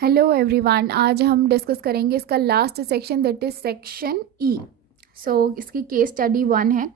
Hello everyone, आज हम discuss करेंगे इसका last section that is section E. So इसकी केस स्टडी 1 है।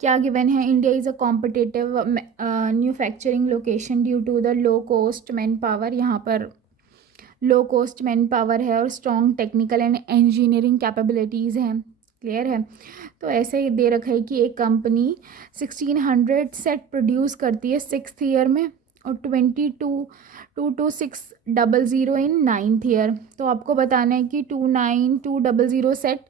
क्या गिवन है? India is a competitive manufacturing location due to the low cost man power. यहाँ पर लो कॉस्ट मैन पावर है और strong technical and engineering capabilities हैं। Clear है? तो ऐसे ही दे रखा है कि एक कंपनी 1600 सेट प्रोड्यूस करती है 6th ईयर में और 22,226,000 इन 9th ईयर। तो आपको बताना है कि 29,200 सेट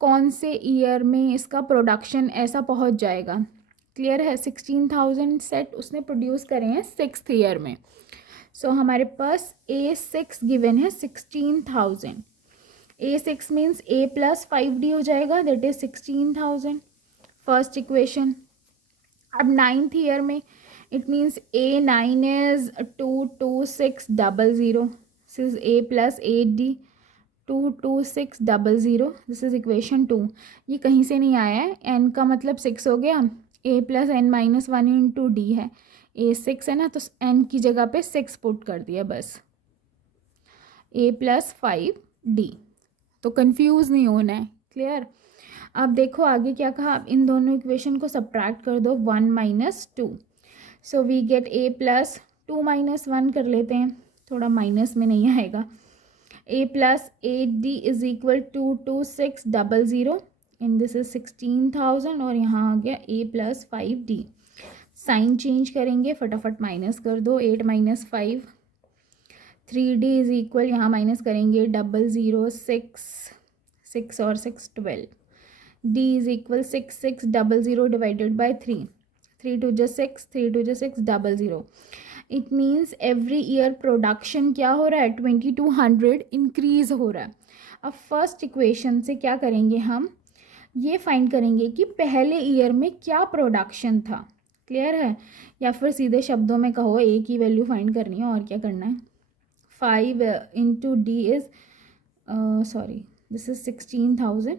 कौन से ईयर में इसका प्रोडक्शन ऐसा पहुंच जाएगा। क्लियर है? 16,000 सेट उसने प्रोड्यूस करे हैं 6th ईयर में। सो हमारे पास A6 गिवन है 16,000। A6 means A plus 5D हो जाएगा, दैट इज 16,000। First equation. अब 9th ईयर में it means A9 is 226,000। This is A plus 8D 226,000। This is equation 2। ये कहीं से नहीं आया है, n का मतलब 6 हो गया। A plus n minus 1 into D है। A6 है ना, तो n की जगह पे 6 पुट कर दिया बस। A plus 5D। तो कंफ्यूज नहीं होना है। क्लियर? अब देखो आगे क्या कहा। अब इन दोनों इक्वेशन को सब्ट्रैक्ट कर दो, 1 minus 2। So we get A plus 2 minus 1 कर लेते हैं, थोड़ा माइनस में नहीं आएगा। A plus 8D is equal to 26,000 and this is 16,000 और यहाँ आ गया A plus 5D। Sign change करेंगे, फटाफट माइनस कर दो। 8 माइनस 5 3D इज इक्वल, यहाँ माइनस करेंगे 0 6 और 6 12। D is equal 6,600 divided by 3। 3 2 जा 6, 3 2 जा 600। It means every year production क्या हो रहा है? 2200 इंक्रीज हो रहा है। अब फर्स्ट इक्वेशन से क्या करेंगे, हम ये फाइंड करेंगे कि पहले ईयर में क्या प्रोडक्शन था। क्लियर है? या फिर सीधे शब्दों में कहो, ए की वैल्यू फाइंड करनी है और क्या करना है। 5 into D is sorry this is 16,000।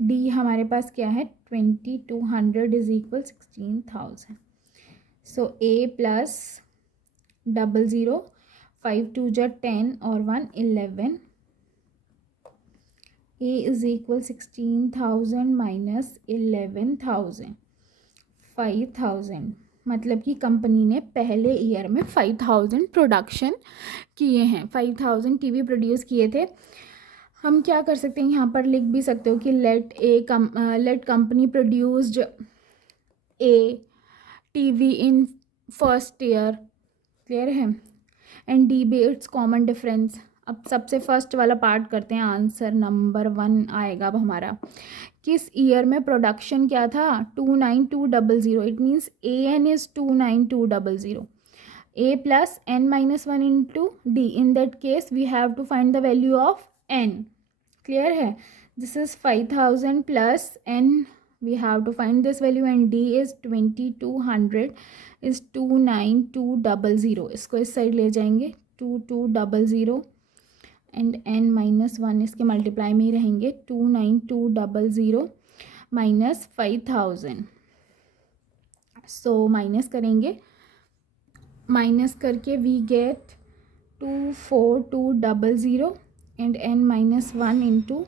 D हमारे पास क्या है? 2200 is equal 16,000। So A plus 00, 5 2 जा 10 और 1 11। ए इज इक्वल 16,000 माइनस 11,000 5,000। मतलब कि कंपनी ने पहले ईयर में 5,000 प्रोडक्शन किए हैं, 5,000 टीवी प्रोड्यूस किए थे। हम क्या कर सकते हैं, यहाँ पर लिख भी सकते हो कि let company produced a TV in first year. Clear है? And D B it's common difference. अब सबसे फर्स्ट वाला पार्ट करते हैं, आंसर नंबर 1 आएगा अब हमारा। किस ईयर में प्रोडक्शन क्या था? 29,200। It means A n is 29,200। A plus n minus 1 into d. In that case, we have to find the value of n. Clear है? This is 5,000 plus n. We have to find this value and d is 2200 is 29200. इसको इस side ले जाएंगे, 2200 and n minus 1 इसके multiply में ही रहेंगे। 29200 minus 5,000। So minus करेंगे, माइनस करके we get 24200 and n minus 1 into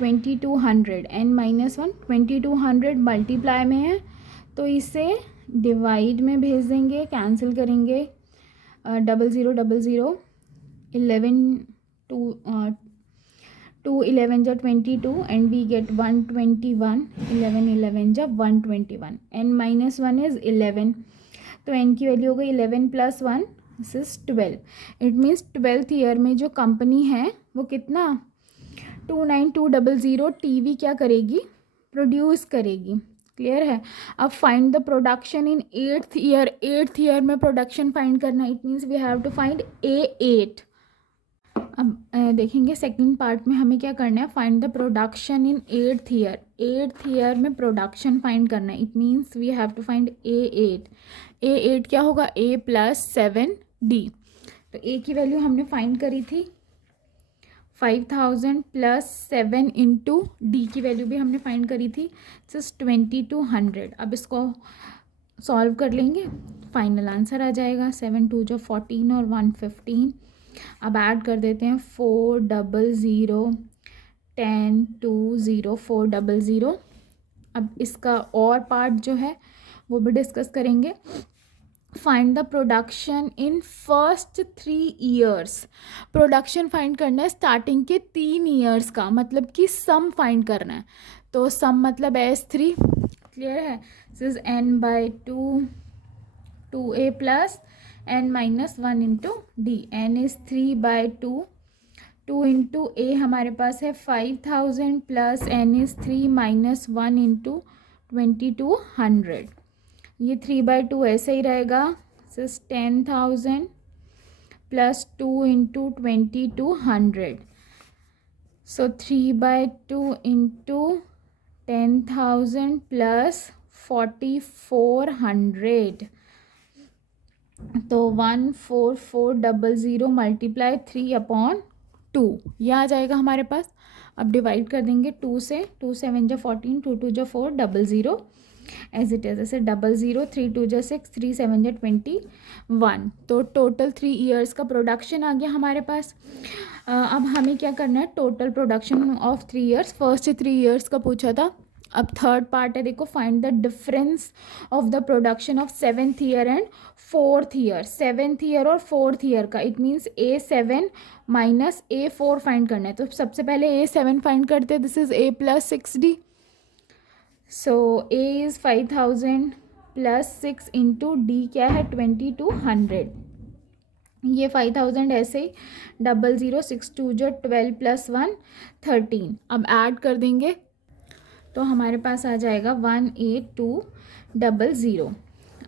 2200। n minus 1 2200 multiply में है तो इसे डिवाइड में भेज देंगे, कैंसिल करेंगे। 0000 11 2 11 जा 22 एंड वी गेट 121। 11 11 जा 121। n माइनस 1 इज 11, तो n की वैल्यू हो गई 11 plus 1, this is 12। It means 12th year में जो कंपनी है वो कितना 29200 टीवी क्या करेगी? प्रोड्यूस करेगी। क्लियर है? अब find the production in 8th year. 8th year में प्रोडक्शन फाइंड करना है। It means we have to find A8। अब देखेंगे सेकंड पार्ट में हमें क्या करना है, find the production in 8th year. 8th year में प्रोडक्शन फाइंड करना है। It means we have to find A8। A8 क्या होगा? A plus 7D। तो A की वैल्यू हमने फाइंड करी थी 5,000 प्लस 7 इंटू डी की वैल्यू भी हमने फाइंड करी थी, जस्ट 2200। अब इसको सॉल्व कर लेंगे, फाइनल आंसर आ जाएगा 7 2 जो 14 और 1 15। अब ऐड कर देते हैं 400 10 2 0 400। अब इसका और पार्ट जो है वो भी डिस्कस करेंगे। Find the production in first 3 years. Production find करना है स्टार्टिंग के 3 ईयर्स का, मतलब कि सम फाइंड करना है। तो सम मतलब S3, क्लियर है। This is n/2 2a plus n-1 into D. n is 3/2, 2 into A हमारे पास है 5000 प्लस n इज 3 - 1 इंटू 2200। ये 3/2 ऐसे ही रहेगा, सिर्फ 10,000 प्लस 2 इंटू 2200। सो 3/2 इंटू 10,000 प्लस 4400। तो 14400 मल्टीप्लाई 3/2 ये आ जाएगा हमारे पास। अब डिवाइड कर देंगे 2 से, 2 7 जो 14, 2 2 जो 4, 00 एज इट इज, ऐसे 00, 3 2 जो 6, 3 7 जो 21। तो टोटल 3 ईयर्स का प्रोडक्शन आ गया हमारे पास। अब हमें क्या करना है, total production of 3 years, first 3 years का पूछा था। अब थर्ड पार्ट है, देखो find the difference of the production of 7th year and 4th year. 7th year और 4th ईयर का, it means A7 minus A4 find करना है। तो सबसे पहले A7 फाइंड करते हैं, this is A plus 6D। So A is 5000 plus 6 into D क्या है 2200। ये 5000 ऐसे ही 00 6 2 जो 12 प्लस 1 13। अब ऐड कर देंगे तो हमारे पास आ जाएगा 18200।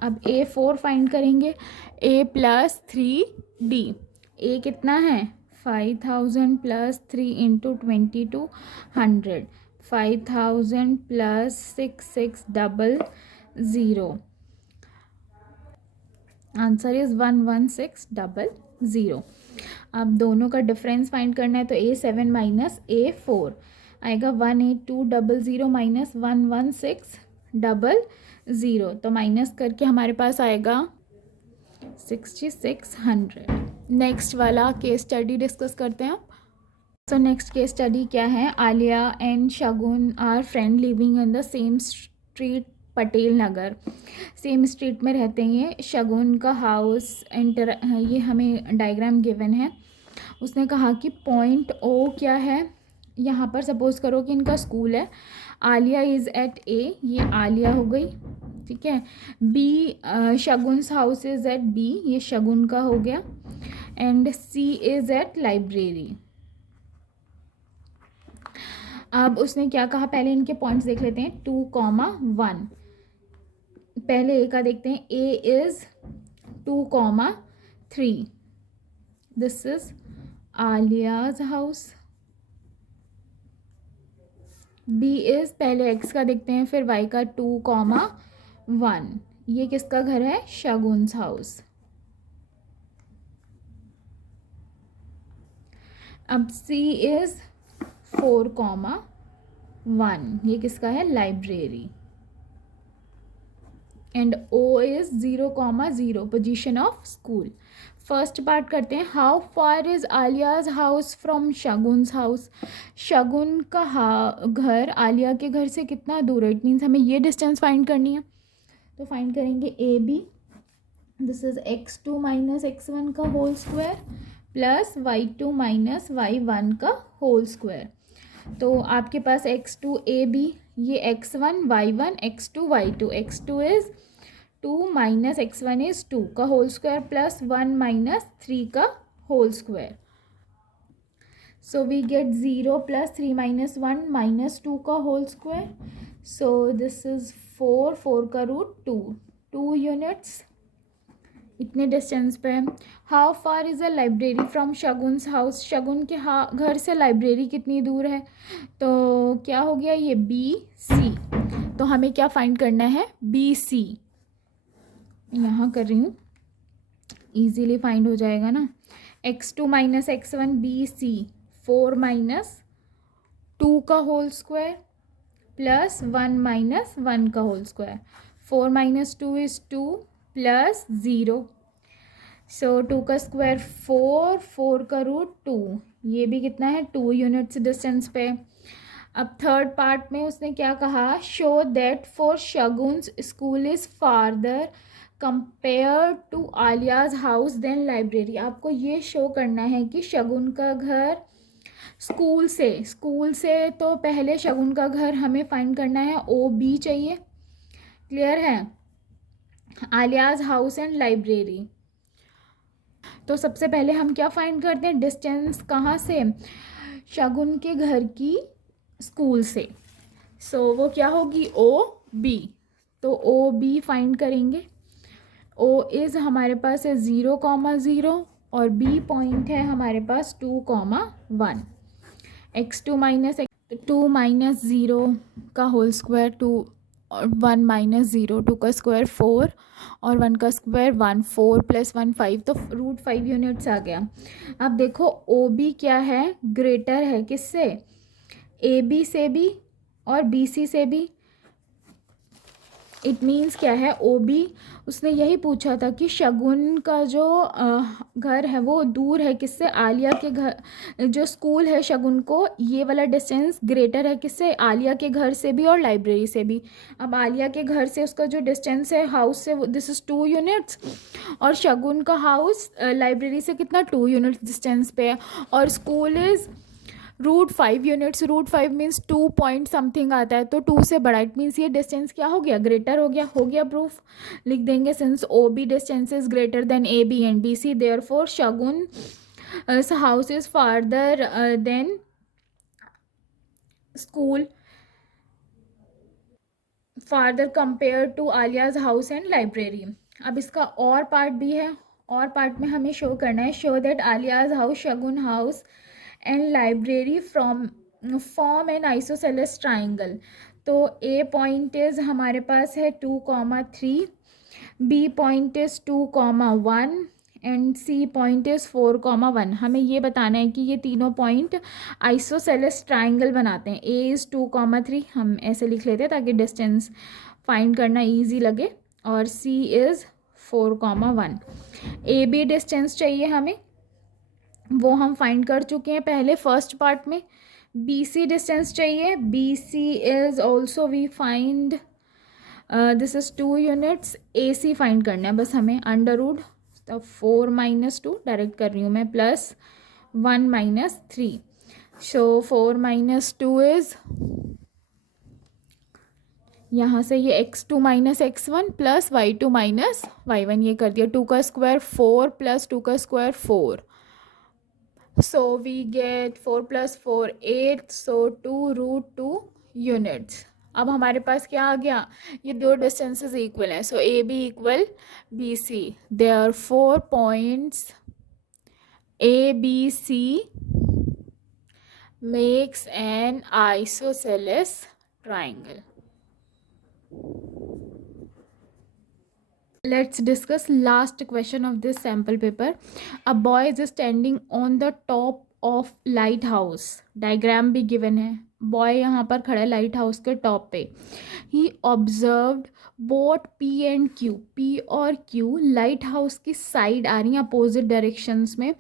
अब A4 फाइंड करेंगे, A प्लस 3D। A कितना है 5000 plus 3 into 2200, 5000 plus 6600। Answer is 11600। अब दोनों का डिफरेंस फाइंड करना है, तो A7 माइनस A4 आएगा 18200 माइनस 11600। तो माइनस करके हमारे पास आएगा 6600। नेक्स्ट वाला केस स्टडी डिस्कस करते हैं आप। सो नेक्स्ट केस स्टडी क्या है, Aliya and Shagun are friend living in the same street Patel Nagar. Same street में रहते हैं ये। शगुन का हाउस ये हमें डायग्राम गिवन है। उसने कहा कि पॉइंट O क्या है, यहाँ पर सपोज करो कि इनका स्कूल है। आलिया इज़ एट A, ये आलिया हो गई, ठीक है। B Shagun's house is at B, ये शगुन का हो गया। And C is at library. अब उसने क्या कहा, पहले इनके पॉइंट्स देख लेते हैं, 2,1। पहले A का देखते हैं, A is 2,3। This is Aliya's house. B is, पहले X का देखते हैं, फिर Y का 2,1। ये किसका घर है, शगुन्स हाउस। अब C इज़ 4,1, ये किसका है, library. And O is 0,0, position of school. First part करते हैं, how far is Aliya's house from Shagun's house. Shagun का घर आलिया के घर से कितना दूर है, इट मीन्स हमें ये डिस्टेंस फाइंड करनी है। तो फाइंड करेंगे AB, this is x2 minus x1 का whole square plus y2 minus y1 का होल स्क्वायर। तो आपके पास x2 AB, ये x1 y1 x2 y2, x2 is 2 minus x1 is 2 का होल स्क्वायर प्लस 1 माइनस 3 का whole square. So we get 0 plus 3 minus 1 minus 2 का whole square. So this is 4 का root 2 units, इतने distance पे है। How far is a library from Shagun's house. Shagun के घर से लाइब्रेरी कितनी दूर है, तो क्या हो गया ये BC। तो हमें क्या फाइंड करना है, BC। यहाँ कर रही हूँ, ईजीली फाइंड हो जाएगा ना। x2 minus x1 BC, 4 minus 2 का होल स्क्वायर प्लस 1 माइनस 1 का whole square. 4 minus 2 is 2 plus 0. So 2 का स्क्वायर 4, 4 का रूट 2. ये भी कितना है, 2 यूनिट्स डिस्टेंस पे. अब थर्ड पार्ट में उसने क्या कहा, show that for Shagun's school is farther compare to Alia's house then library. आपको ये शो करना है कि शगुन का घर स्कूल से तो पहले शगुन का घर हमें फाइंड करना है, ओ बी चाहिए. क्लियर है. Alia's house and library. तो सबसे पहले हम क्या फाइंड करते हैं, डिस्टेंस कहाँ से, शगुन के घर की स्कूल से. सो वो क्या होगी, ओ बी. तो ओ बी फाइंड करेंगे. ओ इज़ हमारे पास है 0,0 और बी पॉइंट है हमारे पास 2,1. x2 माइनस 2 माइनस 0 का होल स्क्वायर 2 और 1 माइनस 0, 2 का स्क्वायर 4 और 1 का स्क्वायर 1, 4 प्लस 1 5, तो रूट 5 यूनिट्स आ गया. अब देखो ओ बी क्या है, ग्रेटर है किससे, ए बी से भी और बी सी से भी. इट मीन्स क्या है, ओ बी उसने यही पूछा था कि शगुन का जो घर है वो दूर है किससे, आलिया के घर. जो स्कूल है शगुन को, ये वाला डिस्टेंस ग्रेटर है किससे, आलिया के घर से भी और लाइब्रेरी से भी. अब आलिया के घर से उसका जो डिस्टेंस है हाउस से, दिस इज़ 2 यूनिट्स. और शगुन का हाउस लाइब्रेरी से कितना, 2 यूनिट्स डिस्टेंस पे है. और school is root 5 units. Root 5 means 2 point something आता है, तो 2 से बड़ा. इट मीन्स ये डिस्टेंस क्या हो गया, ग्रेटर हो गया प्रूफ. लिख देंगे since O B distance is greater than A B and B C, therefore Shagun house is farther than school, farther compare to Alia's house and library. अब इसका और पार्ट भी है, और पार्ट में हमें शो करना है, show that Alia's house, Shagun house and library form an isosceles triangle. तो ए पॉइंट इज हमारे पास है 2,3, B point is 2,1 and C point is 4,1. हमें ये बताना है कि ये तीनों पॉइंट आइसोसेलेस ट्राइंगल बनाते हैं. ए इज़ 2,3, हम ऐसे लिख लेते हैं ताकि डिस्टेंस फाइंड करना ईजी लगे. और C is 4,1. A B distance चाहिए हमें, वो हम फाइंड कर चुके हैं पहले फर्स्ट पार्ट में. बी सी डिस्टेंस चाहिए, B C is also we find this is 2 units. A C find करना है बस हमें. अंडर रूट, तो 4 माइनस 2 डायरेक्ट कर रही हूँ मैं, plus 1 minus 3. So 4 minus 2 is, यहाँ से ये x2 minus x1 plus y2 minus y1, ये कर दिया. 2 का स्क्वायर 4 प्लस 2 का square 4. So we get 4 plus 4 8, so 2 root 2 units. अब हमारे पास क्या आ गया, ये दो डिस्टेंसेस इक्वल हैं, so A B equal B C. There 4 points A B C makes an isosceles triangle. Let's discuss last question of this sample paper. A boy is standing on the top of lighthouse. Diagram भी given है. Boy यहाँ पर खड़ा है light house के top पे. He observed both P and Q. P और Q light house की साइड आ रही हैं अपोजिट डायरेक्शंस में.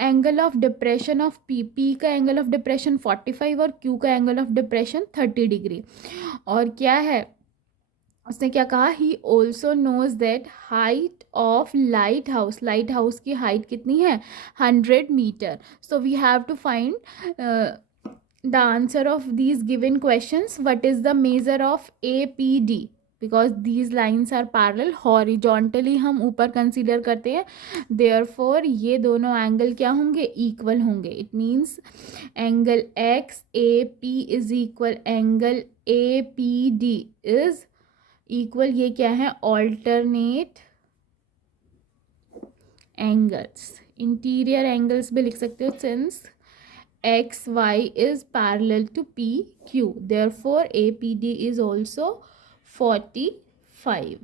Angle of depression of P, P का एंगल ऑफ डिप्रेशन 45 और Q का एंगल ऑफ डिप्रेशन 30 डिग्री. और क्या है, उसने क्या कहा, he also knows that height of lighthouse की हाइट कितनी है, 100 metre. So we have to find the answer of these given questions. What is the measure of A P D, because these lines are parallel, horizontally हम ऊपर consider करते हैं. Therefore ये दोनों angle क्या होंगे, इक्वल होंगे. It means angle x A P is equal angle A P D is equal, ये क्या है, ऑल्टरनेट एंगल्स. इंटीरियर एंगल्स भी लिख सकते हो, since X Y is parallel to P Q, therefore A P D is also 45.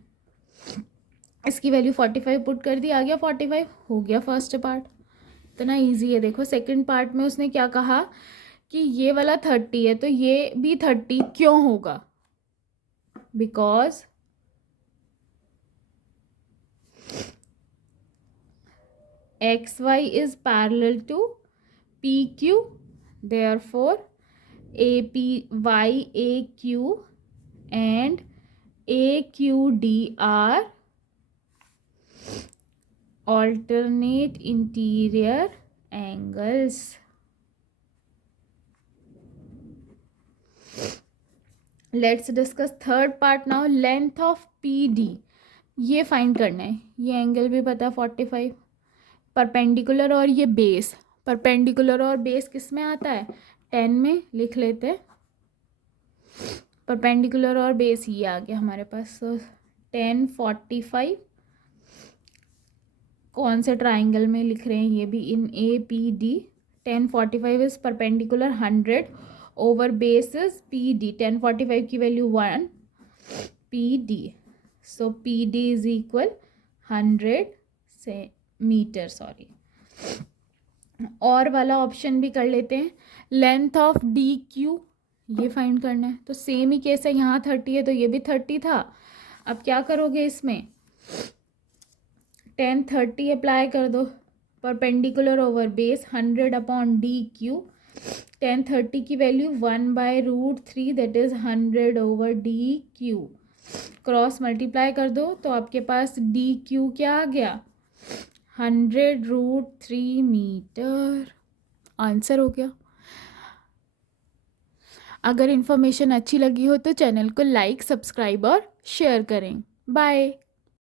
इसकी value 45 put कर दी, आ गया 45. हो गया फर्स्ट पार्ट. इतना ईजी है. देखो सेकंड पार्ट में उसने क्या कहा कि ये वाला 30 है तो ये भी 30 क्यों होगा, because XY is parallel to PQ, therefore YAQ and AQD are alternate interior angles. Let's discuss third part now. Length of PD, ये फाइंड करना है. ये एंगल भी पता है 45, परपेंडिकुलर और ये बेस. परपेंडिकुलर और बेस किस में आता है? 10 में. लिख लेते हैं. परपेंडिकुलर और बेस ये आ गया हमारे पास. सो 10 45 कौन से ट्राइंगल में लिख रहे हैं ये भी, इन APD. 10 45 is perpendicular 100 over base is PD. 10 45 की value 1 PD. So PD is equal 100 से मीटर. सॉरी, और वाला ऑप्शन भी कर लेते हैं. लेंथ ऑफ DQ ये फाइंड करना है. तो सेम ही केस है, यहाँ 30 है तो ये भी 30 था. अब क्या करोगे इसमें? 10 30 अप्लाई कर दो. Perpendicular over base 100 upon DQ. 10 30 की value 1/√3 that is 100 over DQ. Cross multiply कर दो तो आपके पास DQ क्या आ गया? 100√3 मीटर. आंसर हो गया. अगर इन्फॉर्मेशन अच्छी लगी हो तो चैनल को लाइक, सब्सक्राइब और शेयर करें. बाय.